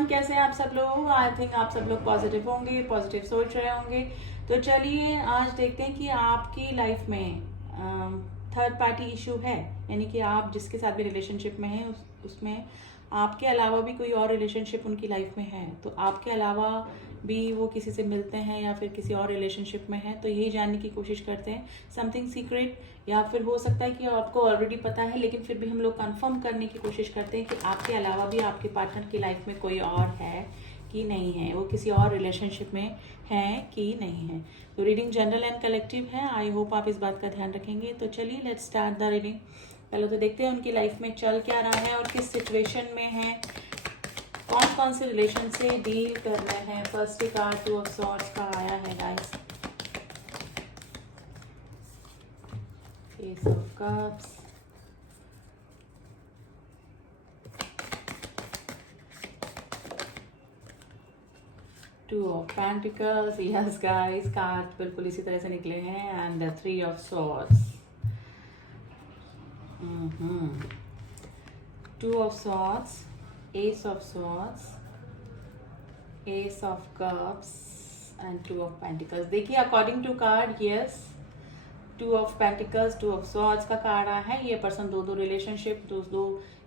Everyone, कैसे हैं आप सब लोग। आई थिंक आप सब लोग पॉजिटिव होंगे, पॉजिटिव सोच रहे होंगे। तो चलिए आज देखते हैं कि आपकी लाइफ में थर्ड पार्टी इशू है, यानी कि आप जिसके साथ भी रिलेशनशिप में हैं उसमें आपके अलावा भी कोई और रिलेशनशिप उनकी लाइफ में है, तो आपके अलावा भी वो किसी से मिलते हैं या फिर किसी और रिलेशनशिप में है, तो यही जानने की कोशिश करते हैं समथिंग सीक्रेट, या फिर हो सकता है कि आपको ऑलरेडी पता है लेकिन फिर भी हम लोग कंफर्म करने की कोशिश करते हैं कि आपके अलावा भी आपके पार्टनर की लाइफ में कोई और है कि नहीं है, वो किसी और रिलेशनशिप में है कि नहीं है। तो रीडिंग जनरल एंड कलेक्टिव है, आई होप आप इस बात का ध्यान रखेंगे। तो चलिए लेट्स स्टार्ट द रीडिंग। पहले तो देखते हैं उनकी लाइफ में चल क्या रहा है और किस सिचुएशन में है, कौन कौन से रिलेशन से डील कर रहे हैं। फर्स्ट कार्ड 2 ऑफ सॉर्ड्स का आया है guys, S of cups, two of pentacles, yes guys card बिल्कुल इसी तरह से निकले हैं, and 3 of swords, 2 of swords, Ace of Swords, Ace of Cups and 2 of Pentacles। देखिए according to card yes 2 of pentacles 2 of swords का card आया है। ये पर्सन दो रिलेशनशिप दो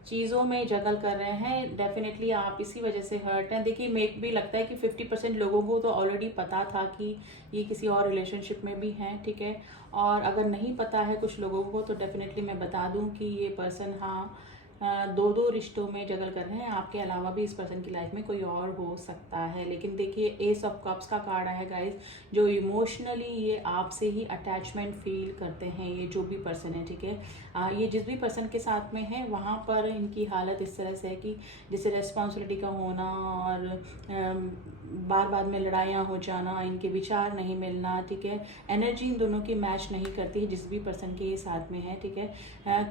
चीज़ों में जगल कर रहे हैं। डेफिनेटली आप इसी वजह से हर्ट हैं। देखिए मेक भी लगता है कि 50% लोगों को तो ऑलरेडी पता था कि ये किसी और रिलेशनशिप में भी हैं, ठीक है। और अगर नहीं पता है कुछ लोगों को तो डेफिनेटली मैं बता दूं कि ये पर्सन दो रिश्तों में जगल कर रहे हैं। आपके अलावा भी इस पर्सन की लाइफ में कोई और हो सकता है। लेकिन देखिए एस ऑफ कप्स का कार्ड है गाइस, जो इमोशनली ये आपसे ही अटैचमेंट फील करते हैं, ये जो भी पर्सन है, ठीक है। ये जिस भी पर्सन के साथ में है वहाँ पर इनकी हालत इस तरह से है कि जैसे रेस्पॉन्सिबिलिटी का होना और बार बार में लड़ाइयाँ हो जाना, इनके विचार नहीं मिलना, ठीक है। एनर्जी इन दोनों की मैच नहीं करती है जिस भी पर्सन के ये साथ में है, ठीक है।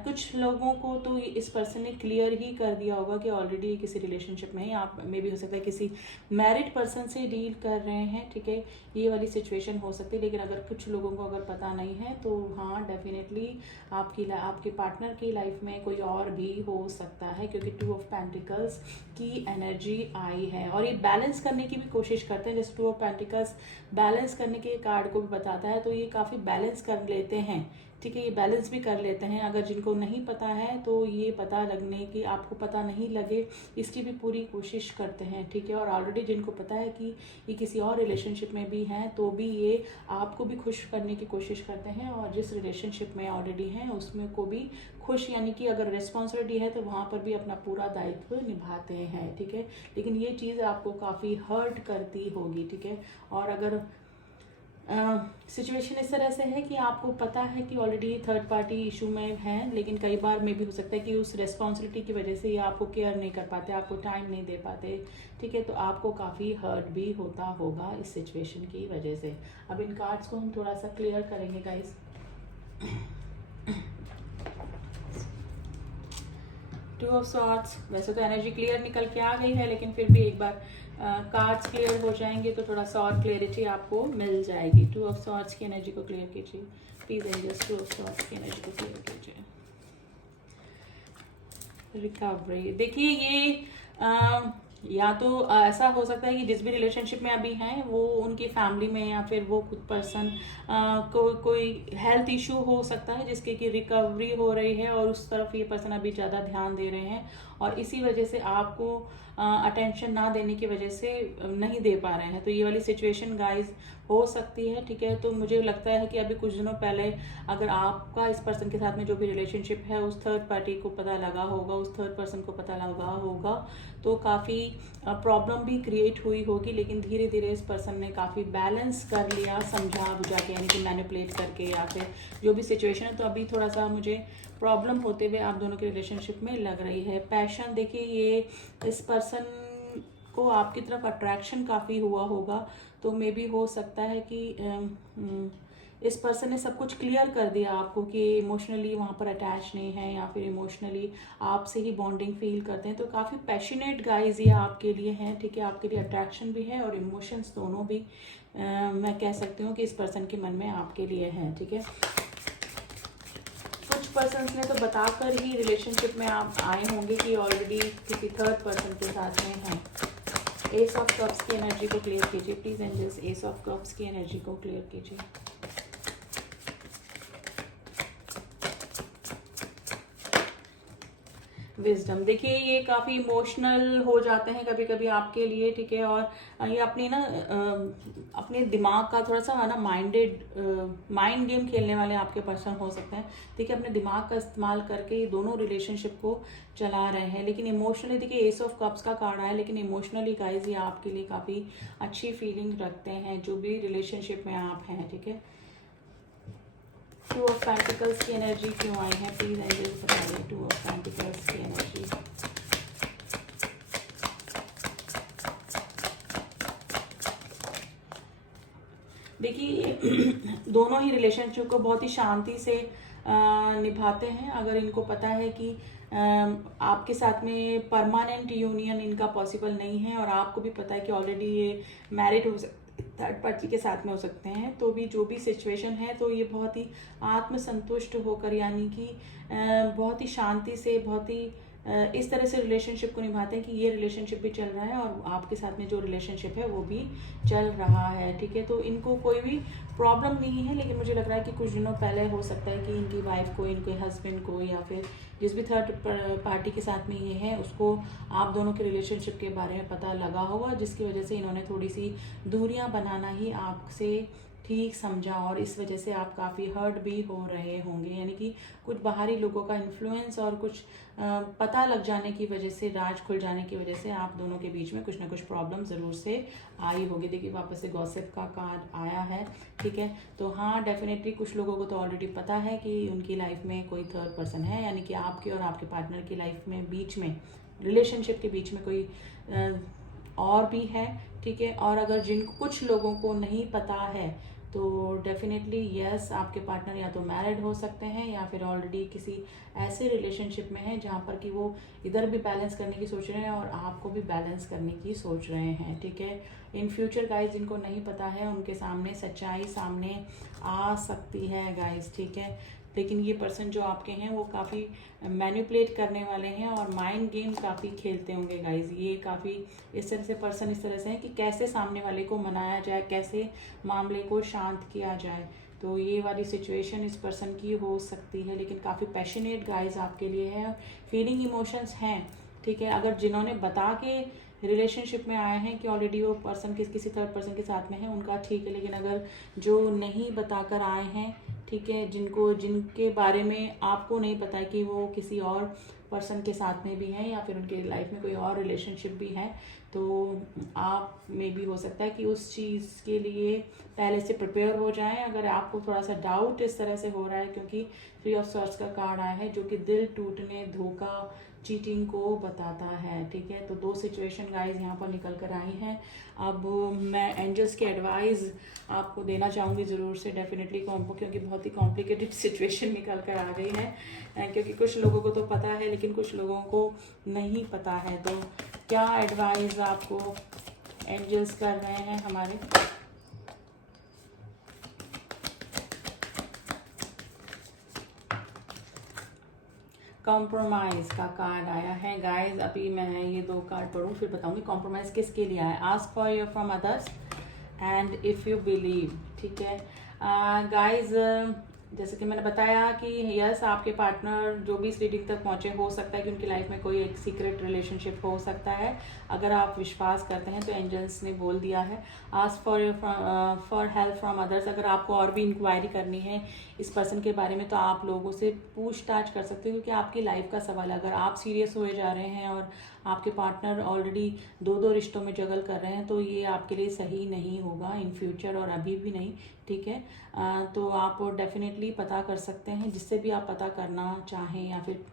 कुछ लोगों को तो इस पर्सन ने क्लियर ही कर दिया होगा कि ऑलरेडी किसी रिलेशनशिप में है। आप में भी हो सकता है किसी मैरिड पर्सन से डील कर रहे हैं, ठीक है। ये वाली सिचुएशन हो सकती है। लेकिन अगर कुछ लोगों को अगर पता नहीं है तो हाँ डेफिनेटली आपके पार्टनर की लाइफ में कोई और भी हो सकता है, क्योंकि 2 ऑफ पेंटिकल्स की एनर्जी आई है और ये बैलेंस करने की भी कोशिश करते हैं। जैसे 2 ऑफ पेंटिकल्स बैलेंस करने के कार्ड को भी बताता है, तो ये काफ़ी बैलेंस कर लेते हैं, ठीक है। ये बैलेंस भी कर लेते हैं। अगर जिनको नहीं पता है तो ये पता लगने की, आपको पता नहीं लगे इसकी भी पूरी कोशिश करते हैं, ठीक है। और ऑलरेडी जिनको पता है कि ये किसी और रिलेशनशिप में भी हैं तो भी ये आपको भी खुश करने की कोशिश करते हैं, और जिस रिलेशनशिप में ऑलरेडी हैं उसमें को भी खुश, यानी कि अगर रिस्पॉन्सिबिलिटी है तो वहाँ पर भी अपना पूरा दायित्व निभाते हैं, ठीक है। लेकिन ये चीज़ आपको काफ़ी हर्ट करती होगी, ठीक है। और अगर सिचुएशन इस तरह से है कि आपको पता है कि ऑलरेडी थर्ड पार्टी इशू में है, लेकिन कई बार में भी हो सकता है कि उस रेस्पॉन्सिबिलिटी की वजह से ये आपको केयर नहीं कर पाते, आपको टाइम नहीं दे पाते, ठीक है। तो आपको काफ़ी हर्ट भी होता होगा इस सिचुएशन की वजह से। अब इन कार्ड्स को हम थोड़ा सा क्लियर करेंगे गाइस। 2 ऑफ सॉर्ड्स, वैसे तो एनर्जी क्लियर निकल के आ गई है, लेकिन फिर भी एक बार कार्ड्स क्लियर हो जाएंगे तो थोड़ा सा और क्लियरिटी आपको मिल जाएगी। 2 ऑफ सॉर्ड्स की एनर्जी को क्लियर कीजिए प्लीज एंजल्स, 2 ऑफ सॉर्ड्स की एनर्जी को क्लियर कीजिए। रिकवरी, देखिए ये या तो ऐसा हो सकता है कि जिस भी रिलेशनशिप में अभी हैं वो उनकी फैमिली में या फिर वो खुद पर्सन कोई हेल्थ इशू हो सकता है जिसके की रिकवरी हो रही है और उस तरफ ये पर्सन अभी ज़्यादा ध्यान दे रहे हैं, और इसी वजह से आपको अटेंशन ना देने की वजह से नहीं दे पा रहे हैं। तो ये वाली सिचुएशन गाइस हो सकती है, ठीक है। तो मुझे लगता है कि अभी कुछ दिनों पहले अगर आपका इस पर्सन के साथ में जो भी रिलेशनशिप है उस थर्ड पार्टी को पता लगा होगा, उस थर्ड पर्सन को पता लगा होगा, तो काफ़ी प्रॉब्लम भी क्रिएट हुई होगी। लेकिन धीरे धीरे इस पर्सन ने काफ़ी बैलेंस कर लिया, समझा बुझा के, यानी कि मैनिपुलेट करके या फिर जो भी सिचुएशन है। तो अभी थोड़ा सा मुझे प्रॉब्लम होते हुए आप दोनों के रिलेशनशिप में लग रही है। पैशन, देखिए ये इस पर्सन को आपकी तरफ अट्रैक्शन काफ़ी हुआ होगा, तो मे बी हो सकता है कि इस पर्सन ने सब कुछ क्लियर कर दिया आपको कि इमोशनली वहाँ पर अटैच नहीं है या फिर इमोशनली आपसे ही बॉन्डिंग फील करते हैं। तो काफ़ी पैशनेट गाइज ये आपके लिए हैं, ठीक है। आपके लिए अट्रैक्शन भी है और इमोशंस दोनों भी मैं कह सकती हूँ कि इस पर्सन के मन में आपके लिए हैं, ठीक है। कुछ पर्सन्स ने तो बताकर ही रिलेशनशिप में आप आए होंगे कि ऑलरेडी किसी थर्ड पर्सन के साथ में हैं। एस ऑफ कप्स की एनर्जी को क्लियर कीजिए please angels, ace of cups की एनर्जी को क्लियर कीजिए। विजडम, देखिए ये काफ़ी इमोशनल हो जाते हैं कभी कभी आपके लिए, ठीक है, और ये अपनी ना अपने दिमाग का थोड़ा सा है ना माइंड गेम खेलने वाले आपके पर्सन हो सकते हैं, ठीक है, अपने दिमाग का इस्तेमाल करके ये दोनों रिलेशनशिप को चला रहे हैं। लेकिन इमोशनली देखिए एस ऑफ कप्स का कार्ड आया, लेकिन इमोशनली गाइज ये आपके लिए काफ़ी अच्छी फीलिंग रखते हैं जो भी रिलेशनशिप में आप हैं, ठीक है। टू ऑफ पेंटिकल्स की एनर्जी क्यों आई है प्लीज एंजल्स बताइए, टू ऑफ पेंटिकल्स की एनर्जी। देखिए दोनों ही रिलेशनशिप को बहुत ही शांति से निभाते हैं। अगर इनको पता है कि आपके साथ में परमानेंट यूनियन इनका पॉसिबल नहीं है और आपको भी पता है कि ऑलरेडी ये मैरिड हो थर्ड पार्टी के साथ में हो सकते हैं, तो भी जो भी सिचुएशन है तो ये बहुत ही आत्मसंतुष्ट होकर, यानी कि बहुत ही शांति से, बहुत ही इस तरह से रिलेशनशिप को निभाते हैं कि ये रिलेशनशिप भी चल रहा है और आपके साथ में जो रिलेशनशिप है वो भी चल रहा है, ठीक है। तो इनको कोई भी प्रॉब्लम नहीं है, लेकिन मुझे लग रहा है कि कुछ दिनों पहले हो सकता है कि इनकी वाइफ को, इनके हस्बैंड को, या फिर जिस भी थर्ड पार्टी के साथ में ये है उसको आप दोनों के रिलेशनशिप के बारे में पता लगा होगा, जिसकी वजह से इन्होंने थोड़ी सी दूरियां बनाना ही आपसे ठीक समझा और इस वजह से आप काफ़ी हर्ट भी हो रहे होंगे। यानी कि कुछ बाहरी लोगों का इन्फ्लुएंस और कुछ पता लग जाने की वजह से, राज खुल जाने की वजह से आप दोनों के बीच में कुछ ना कुछ प्रॉब्लम ज़रूर से आई होगी। देखिए वापस से गॉसिप का कार्ड आया है, ठीक है। तो हाँ, डेफिनेटली कुछ लोगों को तो ऑलरेडी पता है कि उनकी लाइफ में कोई थर्ड पर्सन है, यानी कि आपके और आपके पार्टनर की लाइफ में बीच में, रिलेशनशिप के बीच में कोई और भी है, ठीक है। और अगर जिनको कुछ लोगों को नहीं पता है तो डेफिनेटली यस, आपके पार्टनर या तो मैरिड हो सकते हैं या फिर ऑलरेडी किसी ऐसे रिलेशनशिप में है जहाँ पर कि वो इधर भी बैलेंस करने की सोच रहे हैं और आपको भी बैलेंस करने की सोच रहे हैं, ठीक है। इन फ्यूचर गाइज जिनको नहीं पता है उनके सामने सच्चाई सामने आ सकती है गाइज, ठीक है। लेकिन ये पर्सन जो आपके हैं वो काफ़ी मैनिपुलेट करने वाले हैं और माइंड गेम काफ़ी खेलते होंगे गाइज। ये काफ़ी इस तरह से पर्सन इस तरह से हैं कि कैसे सामने वाले को मनाया जाए, कैसे मामले को शांत किया जाए। तो ये वाली सिचुएशन इस पर्सन की हो सकती है, लेकिन काफ़ी पैशनेट गाइज आपके लिए है, फीलिंग इमोशंस हैं, ठीक है। अगर जिन्होंने बता के रिलेशनशिप में आए हैं कि ऑलरेडी वो पर्सन किसी थर्ड पर्सन के साथ में है उनका ठीक है, लेकिन अगर जो नहीं बताकर आए हैं, ठीक है, जिनके बारे में आपको नहीं पता है कि वो किसी और पर्सन के साथ में भी हैं या फिर उनके लाइफ में कोई और रिलेशनशिप भी है, तो आप में भी हो सकता है कि उस चीज़ के लिए पहले से प्रिपेयर हो जाएं। अगर आपको थोड़ा सा डाउट इस तरह से हो रहा है क्योंकि 3 ऑफ सॉर्ड्स का कार्ड आया है जो कि दिल टूटने, धोखा, चीटिंग को बताता है, ठीक है। तो 2 सिचुएशन गाइज यहाँ पर निकल कर आई हैं। अब मैं एंजल्स की एडवाइस आपको देना चाहूँगी ज़रूर से, डेफिनेटली क्योंकि बहुत ही कॉम्प्लिकेटेड सिचुएशन निकल कर आ गई है, क्योंकि कुछ लोगों को तो पता है लेकिन कुछ लोगों को नहीं पता है। तो क्या एडवाइस आपको एंजल्स कर रहे हैं हमारे? कॉम्प्रोमाइज का कार्ड आया है गाइज। अभी मैं ये 2 कार्ड पढ़ूँ फिर बताऊंगी कॉम्प्रोमाइज किसके लिए आया। Ask for your from others and if you believe, ठीक है गाइज। जैसे कि मैंने बताया कि यस, आपके पार्टनर जो भी इस रीडिंग तक पहुंचे, हो सकता है कि उनकी लाइफ में कोई एक सीक्रेट रिलेशनशिप हो सकता है। अगर आप विश्वास करते हैं तो एंजल्स ने बोल दिया है ask for help from others. अगर आपको और भी इंक्वायरी करनी है इस पर्सन के बारे में तो आप लोगों से पूछताछ कर सकते हो, क्योंकि आपकी लाइफ का सवाल है। अगर आप सीरियस हुए जा रहे हैं और आपके पार्टनर ऑलरेडी 2 रिश्तों में जगल कर रहे हैं तो ये आपके लिए सही नहीं होगा इन फ्यूचर, और अभी भी नहीं, ठीक है। तो आप डेफिनेटली पता कर सकते हैं, जिससे भी आप पता करना चाहें या फिर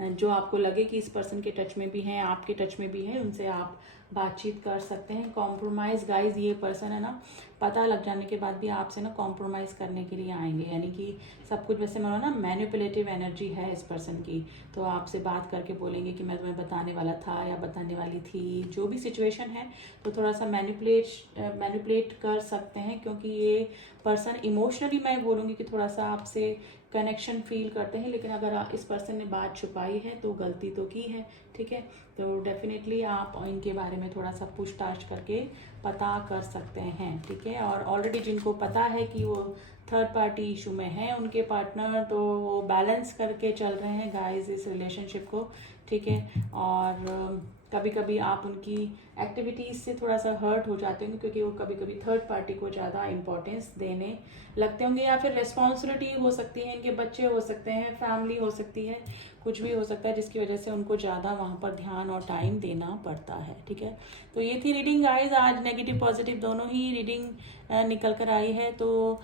जो आपको लगे कि इस पर्सन के टच में भी हैं, आपके टच में भी हैं, उनसे आप बातचीत कर सकते हैं। कॉम्प्रोमाइज़ गाइज, ये पर्सन है ना, पता लग जाने के बाद भी आपसे ना कॉम्प्रोमाइज़ करने के लिए आएंगे, यानी कि सब कुछ वैसे मानो ना मैनिपुलेटिव एनर्जी है इस पर्सन की। तो आपसे बात करके बोलेंगे कि मैं तुम्हें बताने वाला था या बताने वाली थी, जो भी सिचुएशन है। तो थोड़ा सा मैनिपुलेट कर सकते हैं, क्योंकि ये पर्सन इमोशनली मैं बोलूँगी कि थोड़ा सा आपसे कनेक्शन फील करते हैं, लेकिन अगर इस पर्सन ने बात छुपाई है तो गलती तो की है, ठीक है। तो डेफिनेटली आप इनके बारे में थोड़ा सा पूछताछ करके पता कर सकते हैं, ठीक है। और ऑलरेडी जिनको पता है कि वो थर्ड पार्टी इशू में है उनके पार्टनर, तो वो बैलेंस करके चल रहे हैं गाइस इस रिलेशनशिप को, ठीक है। और कभी कभी आप उनकी एक्टिविटीज़ से थोड़ा सा हर्ट हो जाते होंगे, क्योंकि वो कभी कभी थर्ड पार्टी को ज़्यादा इंपॉर्टेंस देने लगते होंगे, या फिर रिस्पॉन्सिबिलिटी हो सकती है, इनके बच्चे हो सकते हैं, फैमिली हो सकती है, कुछ भी हो सकता है जिसकी वजह से उनको ज़्यादा वहाँ पर ध्यान और टाइम देना पड़ता है, ठीक है। तो ये थी रीडिंग गाइज, आज नेगेटिव पॉजिटिव दोनों ही रीडिंग निकल कर आई है। तो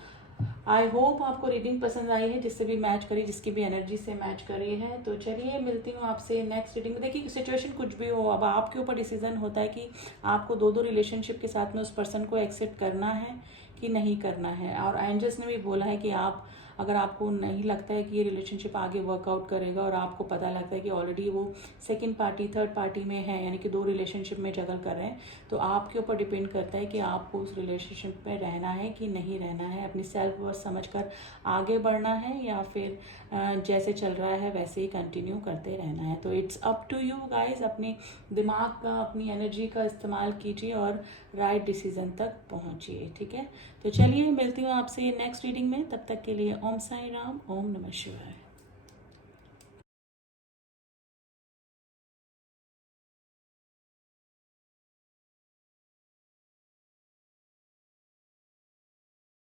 आई होप आपको रीडिंग पसंद आई है, जिससे भी मैच करी, जिसकी भी एनर्जी से मैच करी है। तो चलिए मिलती हूँ आपसे नेक्स्ट रीडिंग में। देखिए सिचुएशन कुछ भी हो, अब आपके ऊपर डिसीजन होता है कि आपको दो रिलेशनशिप के साथ में उस पर्सन को एक्सेप्ट करना है कि नहीं करना है। और एंजल्स ने भी बोला है कि आप, अगर आपको नहीं लगता है कि ये रिलेशनशिप आगे वर्कआउट करेगा और आपको पता लगता है कि ऑलरेडी वो सेकंड पार्टी थर्ड पार्टी में है, यानी कि दो रिलेशनशिप में जगल कर रहे हैं, तो आपके ऊपर डिपेंड करता है कि आपको उस रिलेशनशिप में रहना है कि नहीं रहना है, अपनी सेल्फ वर्थ समझकर आगे बढ़ना है, या फिर जैसे चल रहा है वैसे ही कंटिन्यू करते रहना है। तो it's up to you guys, अपने दिमाग का, अपनी एनर्जी का इस्तेमाल कीजिए और राइट डिसीजन तक पहुंचिए, ठीक है। तो चलिए मिलती हूँ आपसे नेक्स्ट रीडिंग में, तब तक के लिए ओम साई राम, ओम नमः शिवाय।